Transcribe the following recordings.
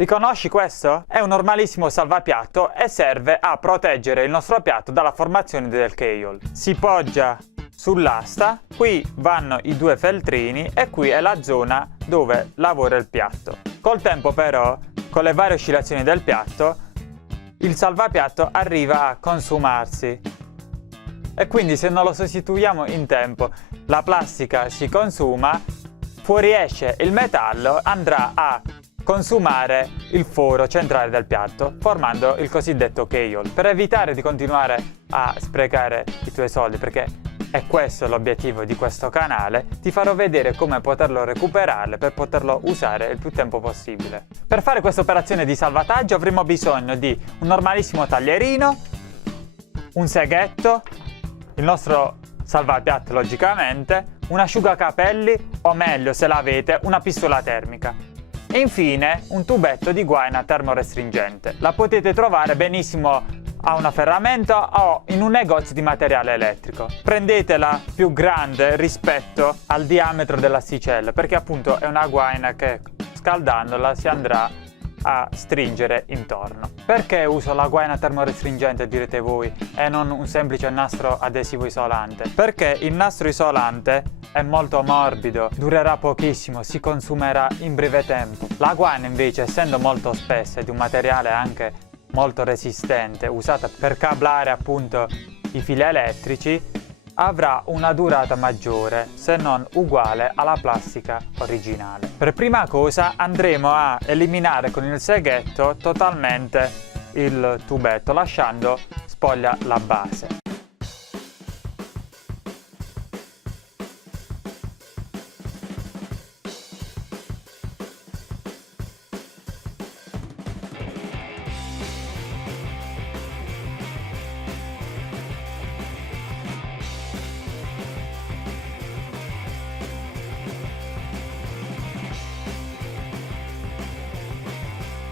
Riconosci questo? È un normalissimo salvapiatto e serve a proteggere il nostro piatto dalla formazione del keil. Si poggia sull'asta, qui vanno i due feltrini e qui è la zona dove lavora il piatto. Col tempo però, con le varie oscillazioni del piatto, il salvapiatto arriva a consumarsi e quindi se non lo sostituiamo in tempo la plastica si consuma, fuoriesce il metallo, andrà a consumare il foro centrale del piatto, formando il cosiddetto keil. Per evitare di continuare a sprecare i tuoi soldi, perché è questo l'obiettivo di questo canale, ti farò vedere come poterlo recuperare per poterlo usare il più tempo possibile. Per fare questa operazione di salvataggio avremo bisogno di un normalissimo taglierino, un seghetto, il nostro salvapiatto logicamente, un asciugacapelli o meglio se l'avete una pistola termica. E infine un tubetto di guaina termorestringente. La potete trovare benissimo a una ferramenta o in un negozio di materiale elettrico. Prendetela più grande rispetto al diametro dell'asticella, perché appunto è una guaina che scaldandola si andrà a stringere intorno. Perché uso la guaina termorestringente, direte voi, e non un semplice nastro adesivo isolante? Perché il nastro isolante è molto morbido, durerà pochissimo, si consumerà in breve tempo. La guaina invece, essendo molto spessa e di un materiale anche molto resistente, usata per cablare appunto i fili elettrici, avrà una durata maggiore, se non uguale alla plastica originale. Per prima cosa andremo a eliminare con il seghetto totalmente il tubetto, lasciando spoglia la base.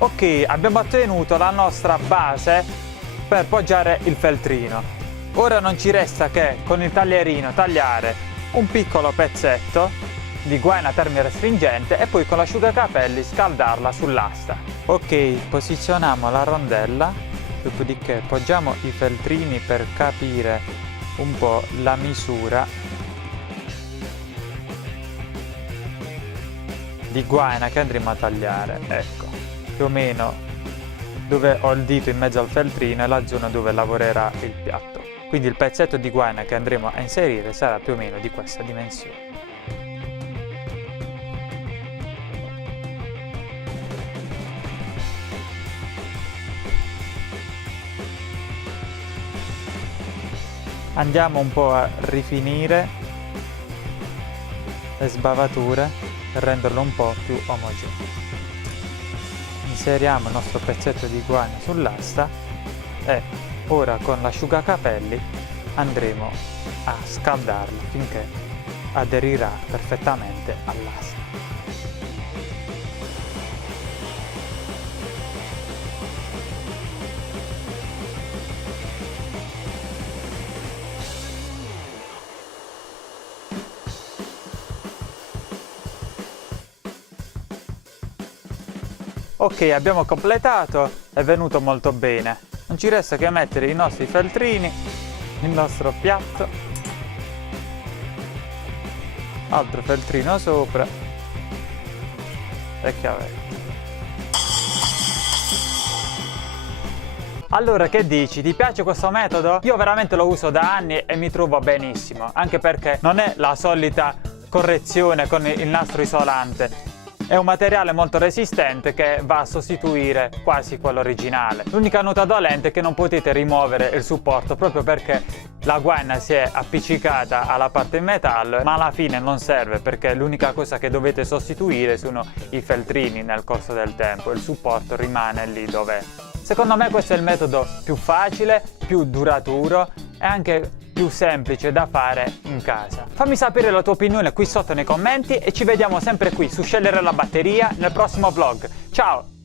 Ok, abbiamo ottenuto la nostra base per poggiare il feltrino. Ora non ci resta che con il taglierino tagliare un piccolo pezzetto di guaina termorestringente e poi con l'asciugacapelli scaldarla sull'asta. Ok, posizioniamo la rondella, dopodiché poggiamo i feltrini per capire un po' la misura di guaina che andremo a tagliare. Ecco, più o meno dove ho il dito in mezzo al feltrino è la zona dove lavorerà il piatto. Quindi il pezzetto di guaina che andremo a inserire sarà più o meno di questa dimensione. Andiamo un po' a rifinire le sbavature per renderlo un po' più omogeneo. Inseriamo il nostro pezzetto di guaina sull'asta e ora con l'asciugacapelli andremo a scaldarlo finché aderirà perfettamente all'asta. Ok, abbiamo completato, è venuto molto bene. Non ci resta che mettere i nostri feltrini, il nostro piatto, altro feltrino sopra e chiavetto. Allora, che dici? Ti piace questo metodo? Io veramente lo uso da anni e mi trovo benissimo, anche perché non è la solita correzione con il nastro isolante. È un materiale molto resistente che va a sostituire quasi quello originale. L'unica nota dolente è che non potete rimuovere il supporto proprio perché la guaina si è appiccicata alla parte in metallo, ma alla fine non serve perché l'unica cosa che dovete sostituire sono i feltrini nel corso del tempo. Il supporto rimane lì dov'è. Secondo me questo è il metodo più facile, più duraturo e anche più semplice da fare in casa. Fammi sapere la tua opinione qui sotto nei commenti e ci vediamo sempre qui su Scegliere la batteria nel prossimo vlog. Ciao!